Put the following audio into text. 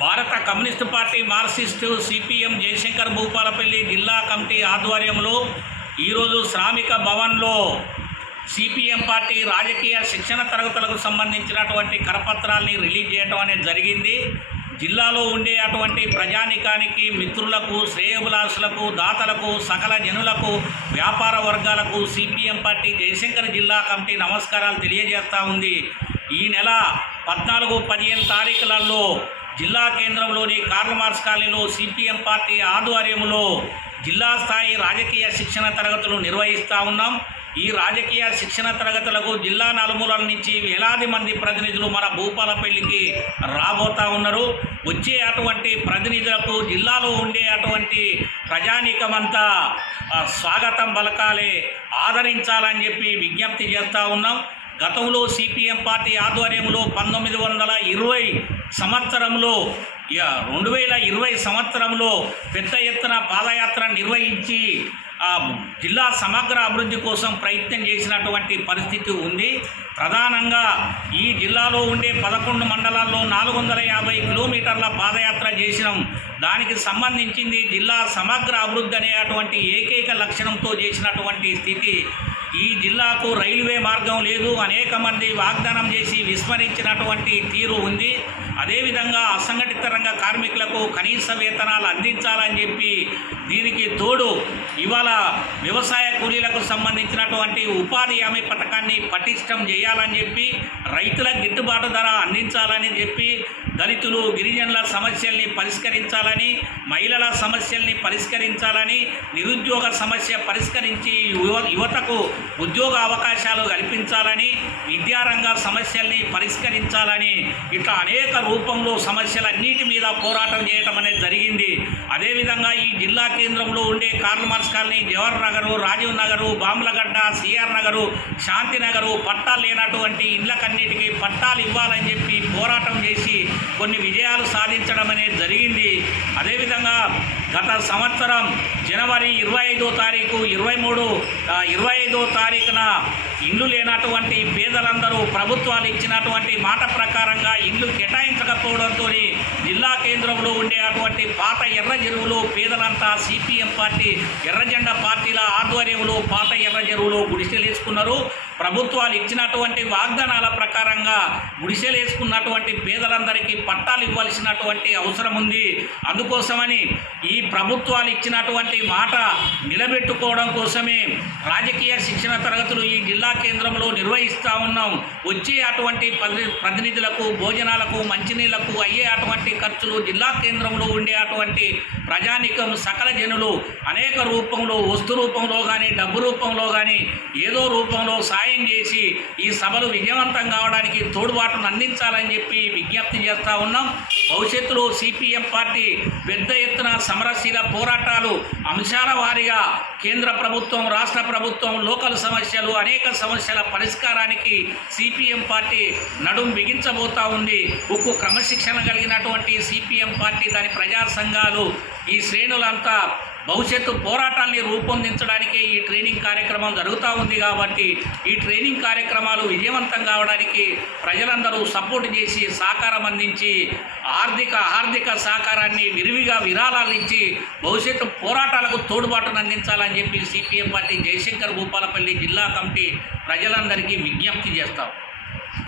భారత communist party Marxist CPM Jayashankar Bhupalpally జిల్లా committee ఆధ్వర్యంలో ఈరోజు శ్రామిక భవన్లో సిపిఎం పార్టీ రాజకీయ శిక్షణ తరగతులకు సంబంధించినటువంటి కరపత్రాల్ని రిలీజ్ చేయడం అనేది జరిగింది. జిల్లాలో ఉండే అటువంటి ప్రజానికానికి, మిత్రులకు, శ్రేయోభిలాషులకు, దాతలకు, సకల జనులకు, వ్యాపార వర్గాలకు సిపిఎం పార్టీ జయశంకర్ జిల్లా కమిటీ నమస్కారాలు తెలియజేస్తూ ఉంది. ఈ నెల 14-15 తారీఖులలో జిల్లా కేంద్రంలోని కార్ల్ మార్క్స్ కాలనీలో సిపిఎం పార్టీ ఆధ్వర్యంలో జిల్లా స్థాయి రాజకీయ శిక్షణ తరగతులు నిర్వహిస్తూ ఉన్నాం. ఈ రాజకీయ శిక్షణ తరగతులకు జిల్లా నలుమూలల నుంచి వేలాది మంది ప్రతినిధులు మన భూపాలపల్లికి రాబోతూ ఉన్నారు. వచ్చే అటువంటి ప్రతినిధులకు జిల్లాలో ఉండే అటువంటి ప్రజానీకమంతా స్వాగతం పలకాలి, ఆదరించాలని చెప్పి విజ్ఞప్తి చేస్తూ ఉన్నాం. గతంలో సిపిఎం పార్టీ ఆధ్వర్యంలో 1920 సంవత్సరంలో 2020 సంవత్సరంలో పెద్ద ఎత్తున పాదయాత్ర నిర్వహించి జిల్లా సమగ్ర అభివృద్ధి కోసం ప్రయత్నం చేసినటువంటి పరిస్థితి ఉంది. ప్రధానంగా ఈ జిల్లాలో ఉండే 11 మండలాల్లో 450 కిలోమీటర్ల పాదయాత్ర చేసినాం. దానికి సంబంధించింది జిల్లా సమగ్ర అభివృద్ధి అనేటువంటి ఏకైక లక్షణంతో చేసినటువంటి స్థితి. ఈ జిల్లాకు రైల్వే మార్గం లేదు, అనేక మంది వాగ్దానం చేసి విస్మరించినటువంటి తీరు ఉంది. అదేవిధంగా అసంఘటిత రంగ కార్మికులకు కనీస వేతనాలు అందించాలని చెప్పి, దీనికి తోడు ఇవాళ వ్యవసాయ కూలీలకు సంబంధించినటువంటి ఉపాధి హామీ పథకాన్ని పటిష్టం చేయాలని చెప్పి, రైతుల గిట్టుబాటు ధర అందించాలని చెప్పి, దళితులు గిరిజనుల సమస్యల్ని పరిష్కరించాలని, మహిళల సమస్యల్ని పరిష్కరించాలని, నిరుద్యోగ సమస్య పరిష్కరించి యువతకు ఉద్యోగ అవకాశాలు కల్పించాలని, విద్యారంగ సమస్యల్ని పరిష్కరించాలని, ఇట్లా అనేక రూపంలో సమస్యలన్నిటి మీద పోరాటం చేయడం అనేది జరిగింది. అదేవిధంగా ఈ జిల్లా కేంద్రంలో ఉండే Karl Marx colony, Jawahar Nagar, Rajiv Nagar, Bamlagadda, CR Nagar, Shantinagar పట్టాలు లేనటువంటి ఇళ్లకన్నిటికీ పట్టాలు ఇవ్వాలని చెప్పి పోరాటం చేసి కొన్ని విజయాలు సాధించడం అనేది జరిగింది. అదేవిధంగా గత సంవత్సరం జనవరి 25వ తారీఖు 25వ తారీఖున ఇల్లు లేనటువంటి పేదలందరూ ప్రభుత్వాలు ఇచ్చినటువంటి మాట ప్రకారంగా ఇల్లు కేటాయించకపోవడంతో జిల్లా కేంద్రంలో ఉండే అటువంటి పాత ఎర్ర చెరువులో పేదలంతా సిపిఎం పార్టీ ఎర్రజెండా పార్టీల ఆధ్వర్యంలో పాత ఎర్ర చెరువులో గుడిసెలేసుకున్నారు. ప్రభుత్వాలు ఇచ్చినటువంటి వాగ్దానాల ప్రకారంగా గుడిసెలేసుకున్నటువంటి పేదలందరికీ పట్టాలు ఇవ్వాల్సినటువంటి అవసరం ఉంది. అందుకోసమని ఈ ప్రభుత్వాలు ఇచ్చినటువంటి మాట నిలబెట్టుకోవడం కోసమే రాజకీయ శిక్షణ తరగతులు ఈ జిల్లా కేంద్రంలో నిర్వహిస్తూ ఉన్నాం. వచ్చే అటువంటి ప్రతినిధులకు, భోజనాలకు, మంచినీళ్లకు అయ్యే అటువంటి ఖర్చులు జిల్లా కేంద్రంలో ఉండే అటువంటి ప్రజానీకం, సకల జనులు అనేక రూపంలో, వస్తు రూపంలో కానీ, డబ్బు రూపంలో కానీ, ఏదో రూపంలో సాయం చేసి ఈ సభలు విజయవంతం కావడానికి తోడ్పాటును అందించాలని చెప్పి విజ్ఞప్తి చేస్తూ ఉన్నాం. భవిష్యత్తులో సిపిఎం పార్టీ పెద్ద ఎత్తున సమరశీల పోరాటాలు అంశాల వారీగా కేంద్ర ప్రభుత్వం, రాష్ట్ర ప్రభుత్వం, లోకల్ సమస్యలు, అనేక సమస్యల పరిష్కారానికి సిపిఎం పార్టీ నడుం బిగించబోతూ ఉంది. ఉక్కు క్రమశిక్షణ కలిగినటువంటి సిపిఎం పార్టీ, దాని ప్రజా సంఘాలు, ఈ శ్రేణులంతా భవిష్యత్తు పోరాటాన్ని రూపొందించడానికి ఈ ట్రైనింగ్ కార్యక్రమం జరుగుతూ ఉంది. కాబట్టి ఈ ట్రైనింగ్ కార్యక్రమాలు విజయవంతం కావడానికి ప్రజలందరూ సపోర్ట్ చేసి సహకారం అందించి ఆర్థిక సహకారాన్ని విరివిగా విరాళాలు ఇచ్చి భవిష్యత్తు పోరాటాలకు తోడ్పాటును అందించాలని చెప్పి సిపిఎం పార్టీ జయశంకర్ భూపాలపల్లి జిల్లా కమిటీ ప్రజలందరికీ విజ్ఞప్తి చేస్తాం.